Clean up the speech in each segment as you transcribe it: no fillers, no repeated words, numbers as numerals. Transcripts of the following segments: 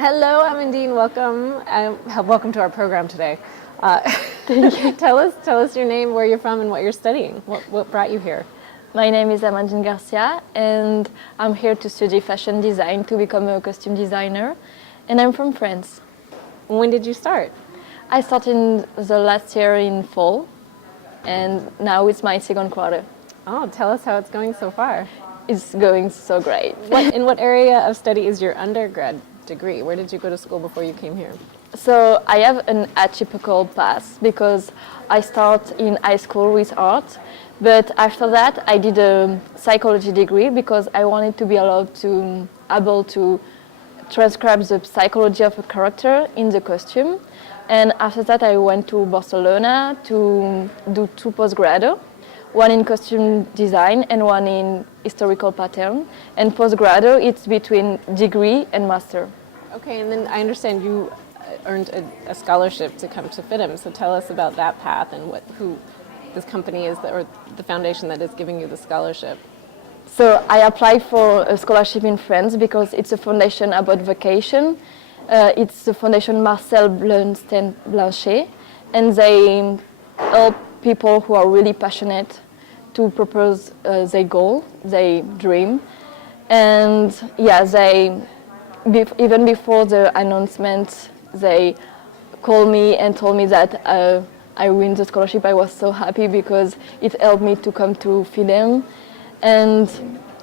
Hello, Amandine. Welcome. Welcome to our program today. Thank you. Tell us your name, where you're from, and what you're studying. What brought you here? My name is Amandine Garcia, and I'm here to study fashion design to become a costume designer. And I'm from France. When did you start? I started in the last year in fall, and now it's my second quarter. Oh, tell us how it's going so far. It's going so great. In what area of study is your undergrad degree? Where did you go to school before you came here? So I have an atypical path because I start in high school with art, but after that I did a psychology degree because I wanted to be able to transcribe the psychology of a character in the costume. And after that I went to Barcelona to do 2 postgrado, one in costume design and one in historical pattern. And postgrado, it's between degree and master. Okay, and then I understand you earned a scholarship to come to FIDM. So tell us about that path and who this company is, or the foundation that is giving you the scholarship. So I applied for a scholarship in France because it's a foundation about vacation. It's the Fondation Marcel Bleustein-Blanchet, and they help people who are really passionate to propose their goal, their dream. And yeah, even before the announcement, they called me and told me that I win the scholarship. I was so happy because it helped me to come to FIDM. And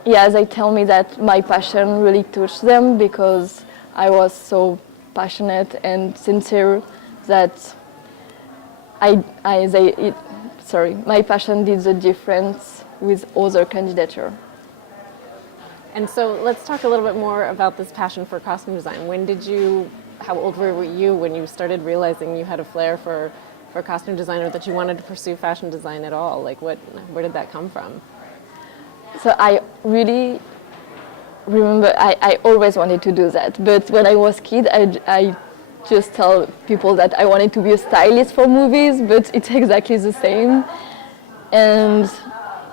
yeah, they tell me that my passion really touched them because I was so passionate and sincere that my passion did the difference with other candidature. And so let's talk a little bit more about this passion for costume design. How old were you when you started realizing you had a flair for costume design, or that you wanted to pursue fashion design at all? Where did that come from? So I really remember I always wanted to do that, but when I was a kid, I just tell people that I wanted to be a stylist for movies, but it's exactly the same. And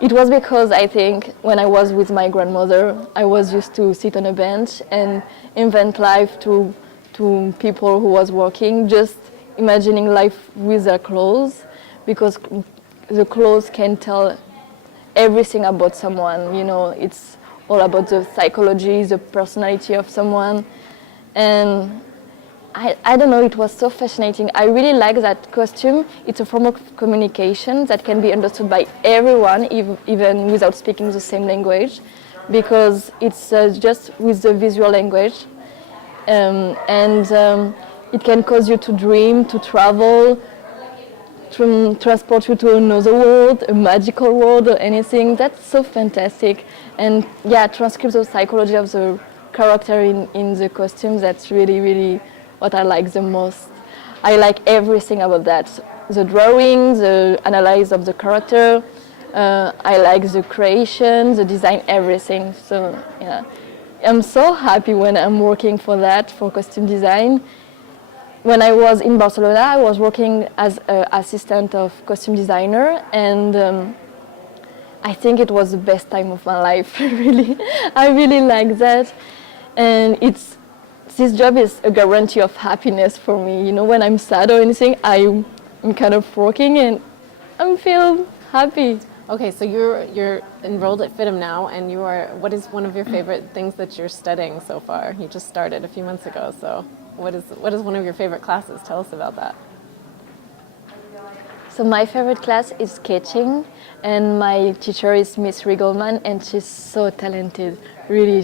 it was because I think when I was with my grandmother, I was used to sit on a bench and invent life to people who was working, just imagining life with their clothes, because the clothes can tell everything about someone. It's all about the psychology, the personality of someone. And I don't know, it was so fascinating. I really like that costume. It's a form of communication that can be understood by everyone, even without speaking the same language, because it's just with the visual language. It can cause you to dream, to travel, transport you to another world, a magical world or anything. That's so fantastic. And yeah, transcribe the psychology of the character in the costume. That's really, really what I like the most. I like everything about that. The drawing, the analysis of the character. I like the creation, the design, everything. So yeah, I'm so happy when I'm working for costume design. When I was in Barcelona, I was working as an assistant of costume designer, and I think it was the best time of my life, really. I really like that. And this job is a guarantee of happiness for me. When I'm sad or anything, I'm kind of working and I feel happy. Okay, so you're enrolled at FIDM now, and what is one of your favorite things that you're studying so far? You just started a few months ago, so what is one of your favorite classes? Tell us about that. So my favorite class is sketching, and my teacher is Miss Riggleman, and she's so talented. Really,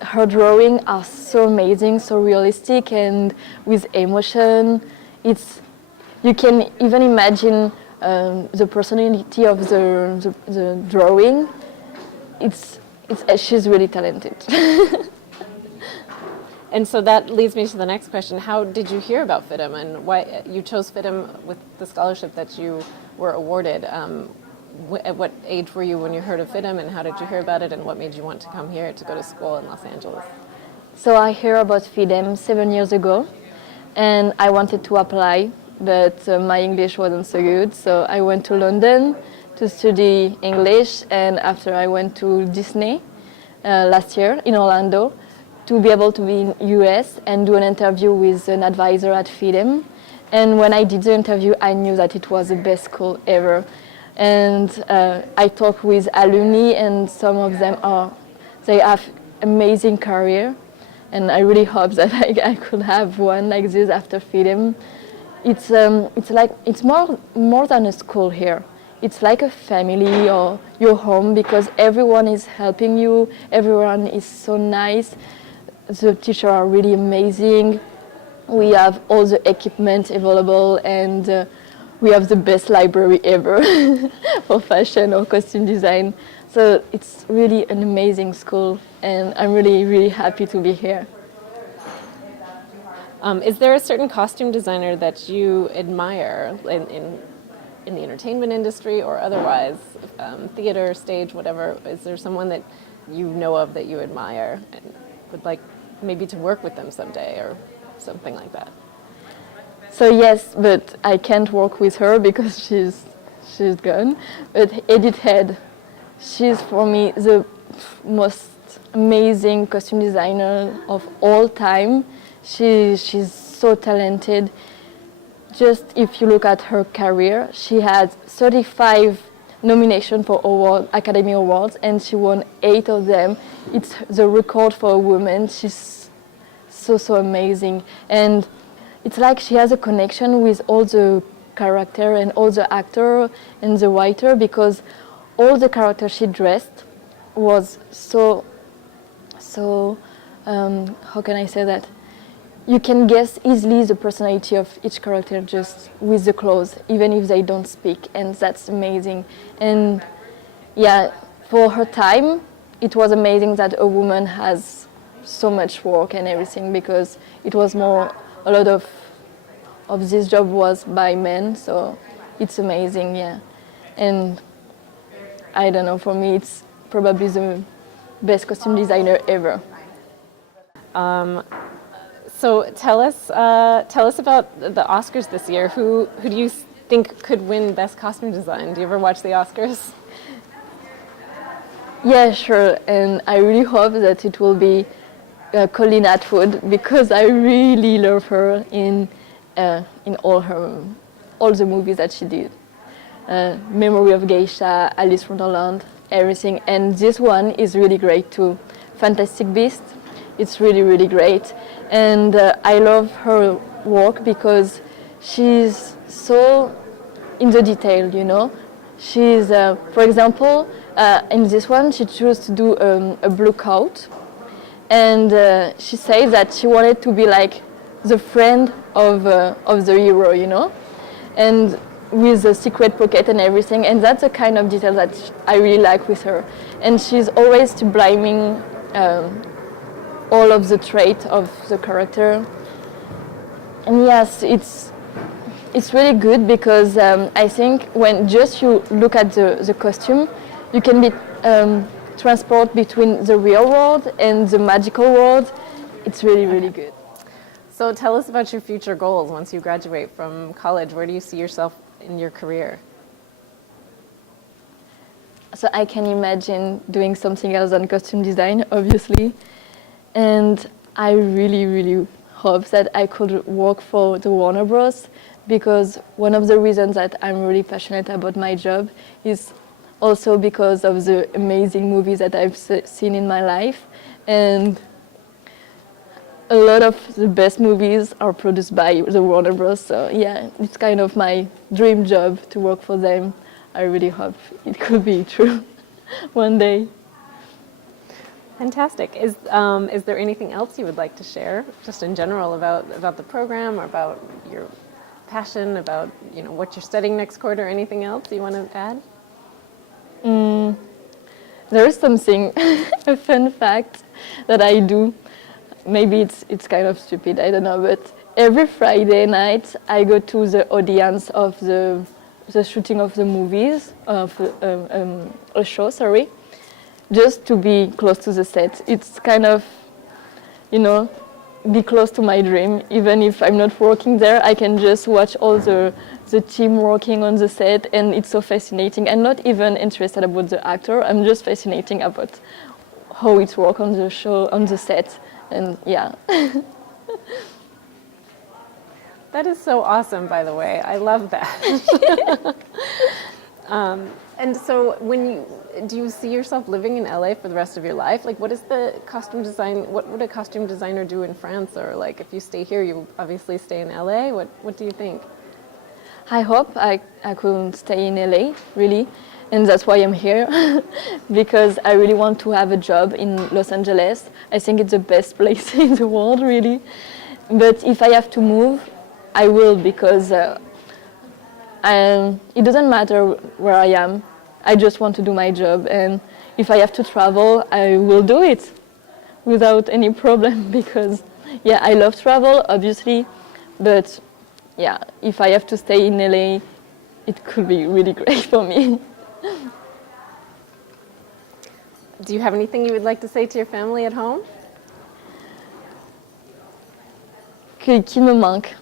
her drawings are so amazing, so realistic, and with emotion. You can even imagine the personality of the drawing. She's really talented. And so that leads me to the next question. How did you hear about FIDM, and why you chose FIDM with the scholarship that you were awarded? At what age were you when you heard of FIDM, and how did you hear about it, and what made you want to come here to go to school in Los Angeles? So I heard about FIDM 7 years ago, and I wanted to apply, but my English wasn't so good, so I went to London to study English, and after I went to Disney last year in Orlando to be able to be in US and do an interview with an advisor at FIDM. And when I did the interview, I knew that it was the best school ever. And I talked with alumni, and some of them they have amazing career. And I really hope that I could have one like this after FIDM. It's more than a school here. It's like a family or your home, because everyone is helping you. Everyone is so nice. The teachers are really amazing. We have all the equipment available, and we have the best library ever for fashion or costume design. So it's really an amazing school, and I'm really, really happy to be here. Is there a certain costume designer that you admire in the entertainment industry or otherwise, theater, stage, whatever? Is there someone that you know of that you admire and would like maybe to work with them someday or something like that? So yes, but I can't work with her because she's gone. But Edith Head, she's for me the most amazing costume designer of all time. She's so talented. Just if you look at her career, she had 35 nominations for Academy Awards, and she won 8 of them. It's the record for a woman. She's so amazing. And it's like she has a connection with all the character and all the actor and the writer, because all the characters she dressed was so how can I say that? You can guess easily the personality of each character just with the clothes, even if they don't speak, and that's amazing. And yeah, for her time, it was amazing that a woman has so much work and everything, because it was a lot of this job was by men, so it's amazing, yeah. And I don't know, for me it's probably the best costume designer ever. So tell us about the Oscars this year. Who do you think could win Best Costume Design? Do you ever watch the Oscars? Yeah, sure, and I really hope that it will be Colleen Atwood, because I really love her in all the movies that she did. Memory of Geisha, Alice Wonderland, everything, and this one is really great too. Fantastic Beast, it's really, really great. And I love her work because she's so in the detail, you know. She's, for example, in this one, she chose to do a blue coat, and she said that she wanted to be like the friend of the hero, you know, and with a secret pocket and everything. And that's the kind of detail that I really like with her. And she's always subliming all of the traits of the character. And yes, it's really good because I think when just you look at the costume, you can be transport between the real world and the magical world. It's really, really good. So tell us about your future goals once you graduate from college. Where do you see yourself in your career? So I can imagine doing something else than costume design, obviously. And I really, really hope that I could work for the Warner Bros. Because one of the reasons that I'm really passionate about my job is also because of the amazing movies that I've seen in my life. And a lot of the best movies are produced by the Warner Bros. So yeah, it's kind of my dream job to work for them. I really hope it could be true one day. Fantastic. Is there anything else you would like to share, just in general, about the program or about your passion, about what you're studying next quarter? Anything else you want to add? There is something, a fun fact that I do. Maybe it's kind of stupid, I don't know, but every Friday night I go to the audience of the shooting of the movies, of a show, sorry, just to be close to the set. It's kind of, be close to my dream. Even if I'm not working there, I can just watch all the team working on the set, and it's so fascinating. I'm not even interested about the actor, I'm just fascinating about how it works on the show, on the set. And yeah. That is so awesome, by the way. I love that. And so, do you see yourself living in LA for the rest of your life? Like, what is the costume design? What would a costume designer do in France? Or like, if you stay here, you obviously stay in LA. What do you think? I hope I could stay in LA, really. And that's why I'm here, because I really want to have a job in Los Angeles. I think it's the best place in the world, really. But if I have to move, I will, because it doesn't matter where I am. I just want to do my job, and if I have to travel, I will do it without any problem, because yeah, I love travel, obviously, but yeah, if I have to stay in LA, it could be really great for me. Do you have anything you would like to say to your family at home? Qu'il me manque.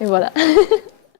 Et voilà.